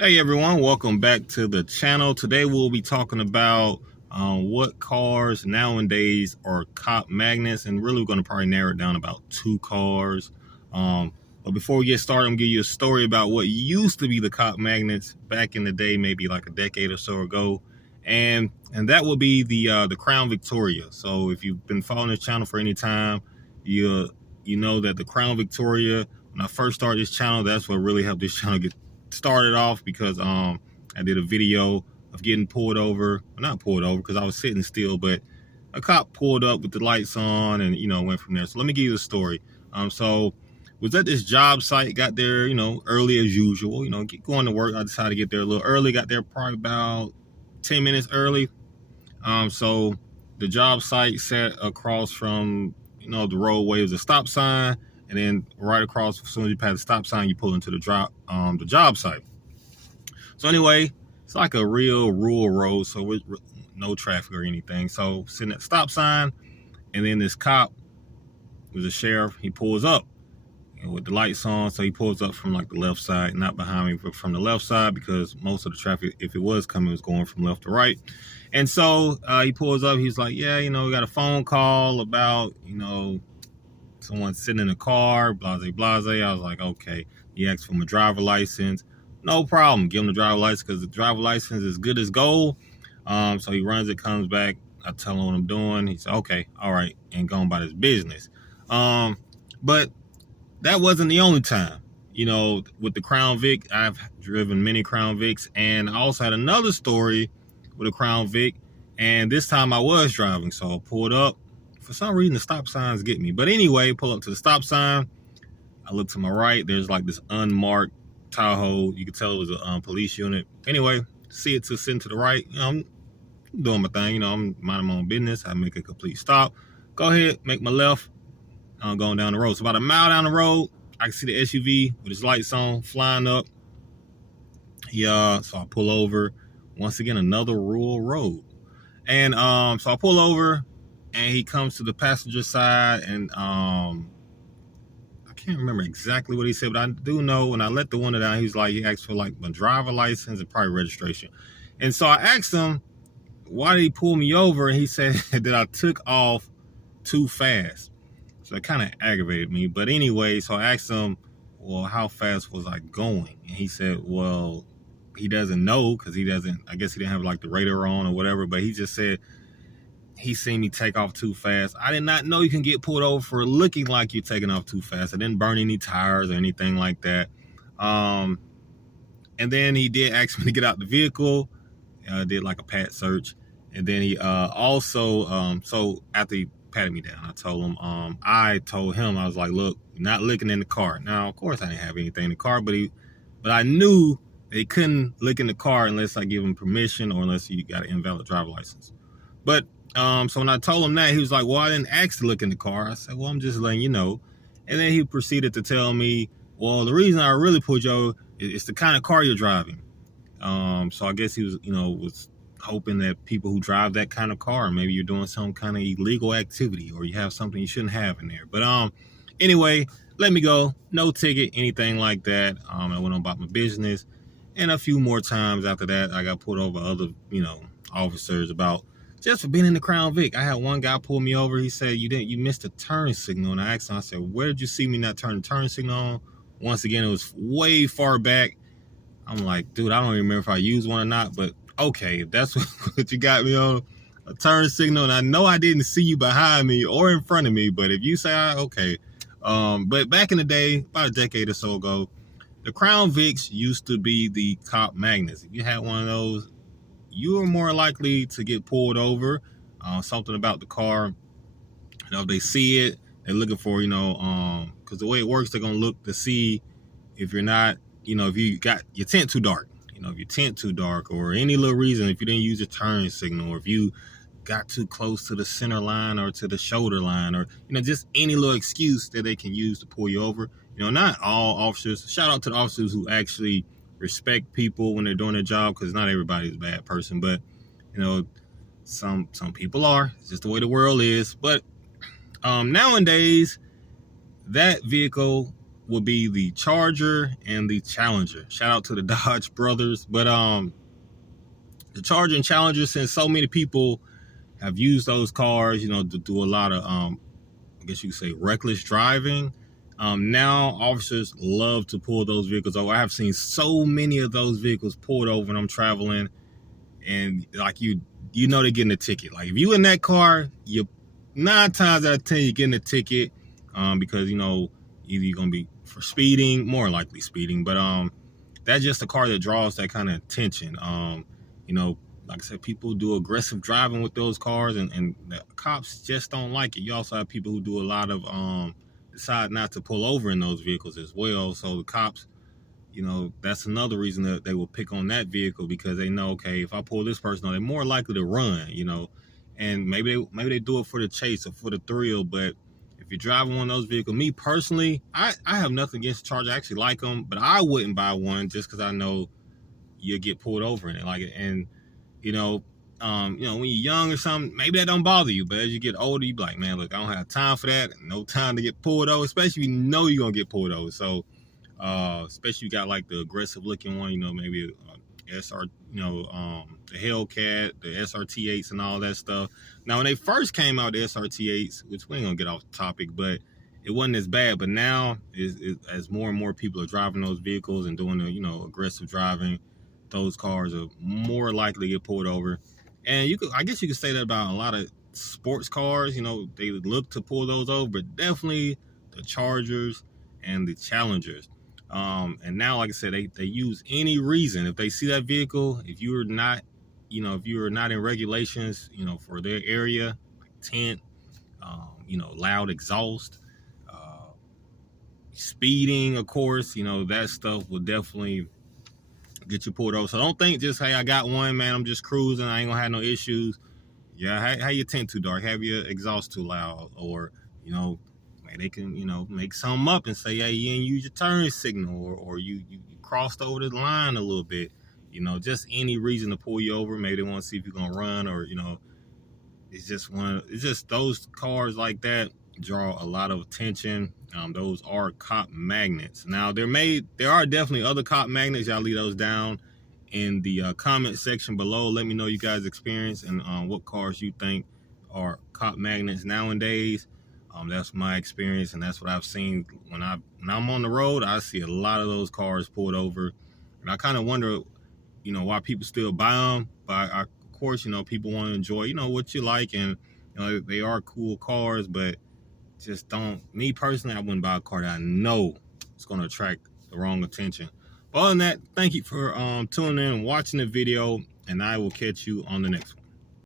Hey everyone, welcome back to the channel. Today we'll be talking about what cars nowadays are cop magnets, and really we're going to probably narrow it down about two cars. But before we get started, I'm going to give you a story about what used to be the cop magnets back in the day, maybe like a decade or so ago, and that will be the Crown Victoria. So if you've been following this channel for any time, you know that the Crown Victoria, when I first started this channel, that's what really helped this channel get started off, because I did a video of getting pulled over, well, not pulled over because I was sitting still, but a cop pulled up with the lights on and went from there. So let me give you the story. So was at this job site, got there early as usual, going to work. I decided to get there a little early, got there probably about 10 minutes early. So the job site sat across from the roadway was a stop sign, and then right across, as soon as you pass the stop sign, you pull into the job site. So anyway, it's like a real rural road, so with no traffic or anything. So sitting at the stop sign, and then this cop was a sheriff. He pulls up with the lights on, so he pulls up from like the left side, not behind me, but from the left side, because most of the traffic, if it was coming, was going from left to right. And so he pulls up. He's like, "Yeah, we got a phone call about someone sitting in a car, blase, blase." I was like, okay. He asked for my driver license. No problem. Give him the driver license, because the driver license is good as gold. So he runs it, comes back. I tell him what I'm doing. He said, okay, all right, and going about his business. But that wasn't the only time. With the Crown Vic, I've driven many Crown Vics, and I also had another story with a Crown Vic, and this time I was driving. So I pulled up. For some reason, the stop signs get me. But anyway, pull up to the stop sign. I look to my right. There's like this unmarked Tahoe. You could tell it was a police unit. Anyway, see it sitting to the right. I'm doing my thing. I'm minding my own business. I make a complete stop. Go ahead, make my left. I'm going down the road. So about a mile down the road, I can see the SUV with its lights on, flying up. Yeah, so I pull over. Once again, another rural road. And so I pull over, and he comes to the passenger side, and I can't remember exactly what he said, but I do know when I let the window down, he asked for like my driver license and probably registration. And so I asked him, why did he pull me over? And he said that I took off too fast. So it kind of aggravated me. But anyway, so I asked him, well, how fast was I going? And he said, well, he doesn't know, because I guess he didn't have like the radar on or whatever, but he just said he seen me take off too fast. I did not know you can get pulled over for looking like you're taking off too fast. I didn't burn any tires or anything like that. And then he did ask me to get out the vehicle. Did like a pat search. And then he also, so after he patted me down, I told him, I was like, look, you're not looking in the car. Now, of course, I didn't have anything in the car, but I knew they couldn't look in the car unless I give him permission, or unless you got an invalid driver license. But so when I told him that, he was like, well, I didn't ask to look in the car. I said, well, I'm just letting you know. And then he proceeded to tell me, well, the reason I really pulled you over is the kind of car you're driving. So I guess he was hoping that people who drive that kind of car, maybe you're doing some kind of illegal activity, or you have something you shouldn't have in there. But anyway, let me go. No ticket, anything like that. I went on about my business. And a few more times after that, I got pulled over other, officers about just for being in the Crown Vic. I had one guy pull me over. He said, you missed a turn signal. And I asked him, I said, where did you see me not turn the turn signal on? Once again, it was way far back. I'm like, dude, I don't even remember if I used one or not, but okay, if that's what you got me on, a turn signal, and I know I didn't see you behind me or in front of me, but if you say, okay. But back in the day, about a decade or so ago, the Crown Vics used to be the cop magnets. If you had one of those, you were more likely to get pulled over. Something about the car, if they see it, they're looking for, because the way it works, they're going to look to see if you're not, if you got your tint too dark, if your tint too dark, or any little reason, if you didn't use a turn signal, or if you got too close to the center line or to the shoulder line, or, just any little excuse that they can use to pull you over. Not all officers, shout out to the officers who actually respect people when they're doing their job, because not everybody's a bad person, but, some people are. It's just the way the world is. But nowadays, that vehicle will be the Charger and the Challenger. Shout out to the Dodge brothers. But the Charger and Challenger, since so many people have used those cars, to do a lot of I guess you could say reckless driving. Now officers love to pull those vehicles over. I have seen so many of those vehicles pulled over when I'm traveling, and like they're getting a ticket. Like if you in that car, you 9 times out of 10 you're getting a ticket, because either you're gonna be for speeding, more likely speeding, but that's just a car that draws that kind of attention. Like I said, people do aggressive driving with those cars, and the cops just don't like it. You also have people who do a lot of decide not to pull over in those vehicles as well. So the cops, that's another reason that they will pick on that vehicle, because they know, okay, if I pull this person on, they're more likely to run, and maybe they do it for the chase or for the thrill. But if you're driving one of those vehicles, me personally, I have nothing against the Charger. I actually like them, but I wouldn't buy one just because I know you'll get pulled over in it. When you're young or something, maybe that don't bother you. But as you get older, you be like, man, look, I don't have time for that. No time to get pulled over, especially if you know you're gonna get pulled over. So, especially you got like the aggressive looking one, maybe SR, the Hellcat, the SRT8s, and all that stuff. Now, when they first came out, the SRT8s, which we ain't gonna get off the topic, but it wasn't as bad. But now, as more and more people are driving those vehicles and doing the aggressive driving, those cars are more likely to get pulled over. And I guess you could say that about a lot of sports cars. They look to pull those over, but definitely the Chargers and the Challengers. And now, like I said, they use any reason. If they see that vehicle, if you're not in regulations, for their area, like tint, loud exhaust, speeding, of course, that stuff will definitely get you pulled over. So don't think just, hey, I got one, man, I'm just cruising, I ain't gonna have no issues. Yeah, how your tint too dark, have your exhaust too loud, or they can make something up and say, hey, you didn't use your turn signal, or you crossed over the line a little bit. Just any reason to pull you over. Maybe they want to see if you're gonna run, or it's just those cars like that draw a lot of attention. Those are cop magnets. Now there are definitely other cop magnets. Y'all leave those down in the comment section below. Let me know you guys' experience and what cars you think are cop magnets nowadays. That's my experience, and that's what I've seen when I'm on the road. I see a lot of those cars pulled over, and I kind of wonder, why people still buy them. But of course, people want to enjoy, what you like, and they are cool cars, but just don't. Me personally, I wouldn't buy a car that I know it's going to attract the wrong attention. But other than that, thank you for tuning in and watching the video, and I will catch you on the next one.